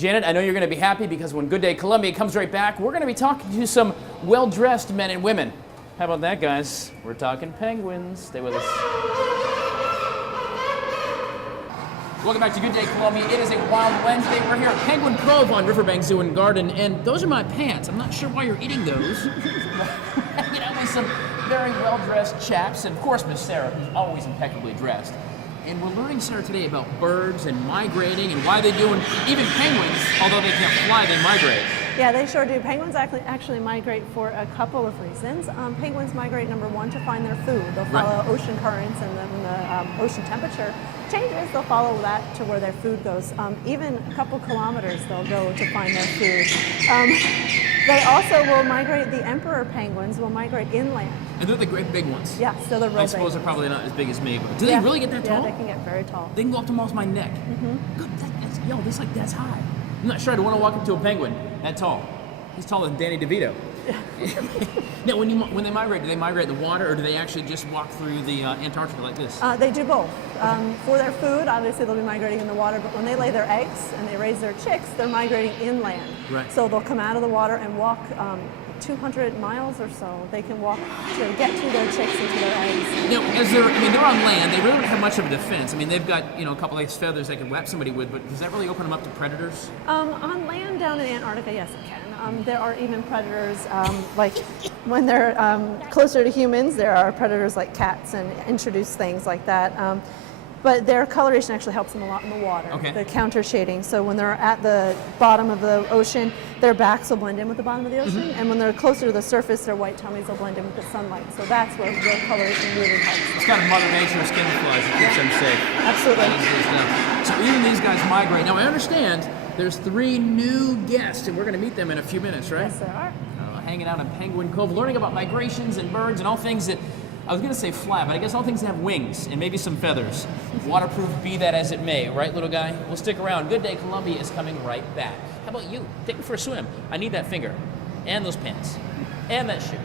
Janet, I know you're going to be happy because when Good Day Columbia comes right back, we're going to be talking to some well-dressed men and women. How about that, guys? We're talking penguins. Stay with us. Welcome back to Good Day Columbia. It is a wild Wednesday. We're here at Penguin Cove on Riverbanks Zoo and Garden, and those are my pants. I'm not sure why you're eating those. Hanging out with some very well-dressed chaps, and of course, Miss Sarah, who's always impeccably dressed. And we're learning, Sarah, today about birds and migrating and why they do, and even penguins, although they can't fly, they migrate. Yeah, they sure do. Penguins actually migrate for a couple of reasons. Penguins migrate, number one, to find their food. They'll follow ocean currents, and then when the ocean temperature changes, they'll follow that to where their food goes. Even a couple kilometers they'll go to find their food. They also will migrate, the emperor penguins will migrate inland. And they're the great big ones. Yeah, so they're real big. I suppose they're probably not as big as me, but do they really get that tall? Yeah, they can get very tall. They can go up to almost my neck. Good, that's high. I'm not sure I'd want to walk up to a penguin that tall. He's taller than Danny DeVito. Now, when they migrate, do they migrate the water, or do they actually just walk through the Antarctica like this? They do both. For their food, obviously they'll be migrating in the water, but when they lay their eggs and they raise their chicks, they're migrating inland. Right. So they'll come out of the water and walk 200 miles or so. They can walk to get to their chicks and to their eggs. Now, they're on land. They really don't have much of a defense. I mean, they've got a couple of feathers they can whap somebody with, but does that really open them up to predators? On land down in Antarctica, yes, it can. There are even predators, like when they're closer to humans, there are predators like cats and introduce things like that. But their coloration actually helps them a lot in the water, the counter shading. So when they're at the bottom of the ocean, their backs will blend in with the bottom of the ocean. And when they're closer to the surface, their white tummies will blend in with the sunlight. So that's where their coloration really helps. It's kind of Mother Nature's camouflage that keeps them safe. Absolutely. So even these guys migrate. Now, I understand there's 3 new guests, and we're going to meet them in a few minutes, right? Yes, there are. Hanging out in Penguin Cove, learning about migrations and birds and all things that, I was going to say fly, but I guess all things that have wings and maybe some feathers. Waterproof, be that as it may, right, little guy? We'll stick around. Good Day Columbia is coming right back. How about you? Take me for a swim. I need that finger, and those pants, and that shoe.